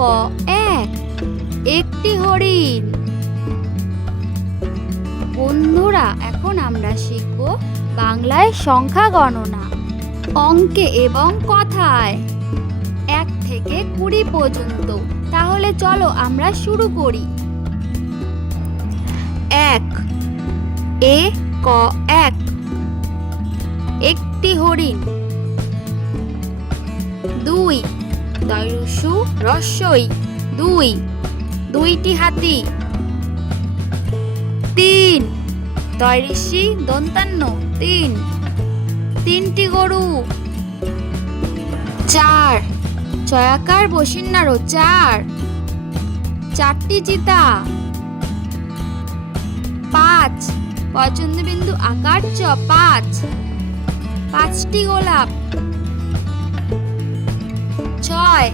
ক এক, একটি হরিণ। বন্ধুরা, এখন আমরা শিখব বাংলায় সংখ্যা গণনা, অঙ্কে এবং কথায় 1 থেকে 20 পর্যন্ত। তাহলে চলো আমরা শুরু করি। 1, এ ক এক, একটি হরিণ। 2, দয়রস্যু রস্যই দুই, দুইটি হাতি। 3, দয়রিষি দন্তান্ন তিন, তিনটি গরু। 4, চয়াকার বসিন্নারো চার, চারটি চিতা। 5, পয়চন্দ্রবিন্দু আকার চ পাঁচ, পাঁচটি গোলাপ। 6,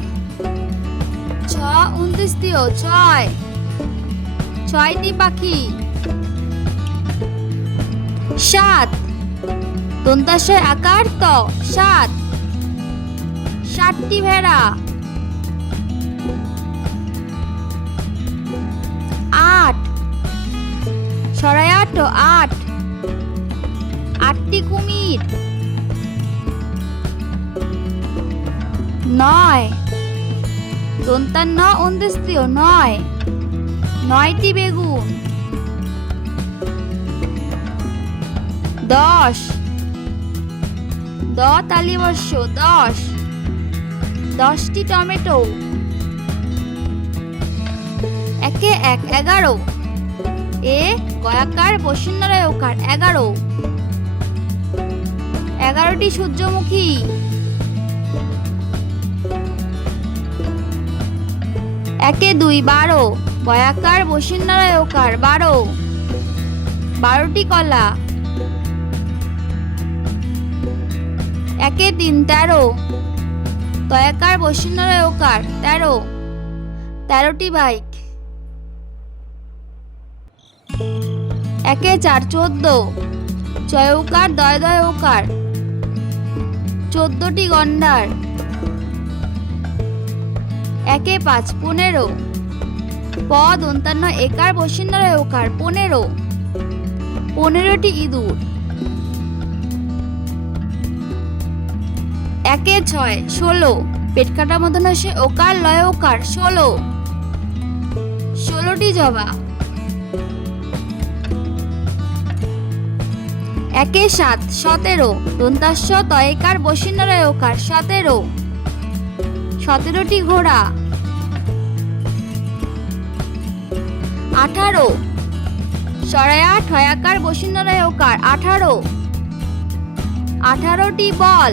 ছ 29 ছয়, ছয়টি পাখি। 7, দন্তাশয় আকার ত সাত, সাতটি ভেড়া। 8, সরায়াট আট, আটটি কুমির। 9, দন্তান্ন 29 নয়, নয়টি বেগুন। 10, দ তালিবস্য 10, 10টি টমেটো। 1 1 11, এ গয়াকার বসিন্নরায় ওকার 11, 11টি সূর্যমুখী। 1 2 12, বয়াকার বসিন্নরায় ওকার 12, 12টি কলা। 1 3 13, তয়াকার বসিন্নরায় ওকার 13, 13টি বাইক। 1 4 14, চয়ৌকার দয় দয় ওকার 14টি গন্ডার। 1 5 15, প দন্তান্ন একার বসিন্নরায় ওকার 15, 15টি ইঁদুর। 1 6 16, পেট কাটা মদন সে ওকার লয় ওকার 16, 16টি জবা। 1 7 17, দন্তাস্য তয়কার বসিন্নরায় ওকার 17, 17টি ঘোড়া। 18, সরায়া ঠয়াকার বসিন্নরায় ওকার 18, 18টি বল।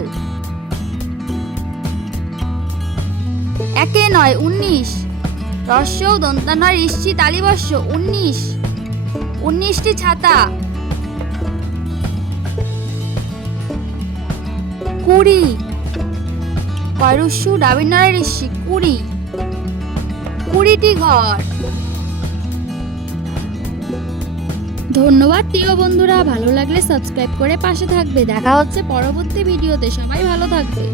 1 9 19, রস্য দন্তান্ন ঋষি তালিবস্য 19, 19টি ছাতা। 20, কয়রস্যু ডাবিন্নরায় ঋষি 20, 20টি ঘর। ধন্যবাদ প্রিয় বন্ধুরা, ভালো লাগলে সাবস্ক্রাইব করে পাশে থাকবে। দেখা হচ্ছে পরবর্তী ভিডিওতে। সবাই ভালো থাকবে।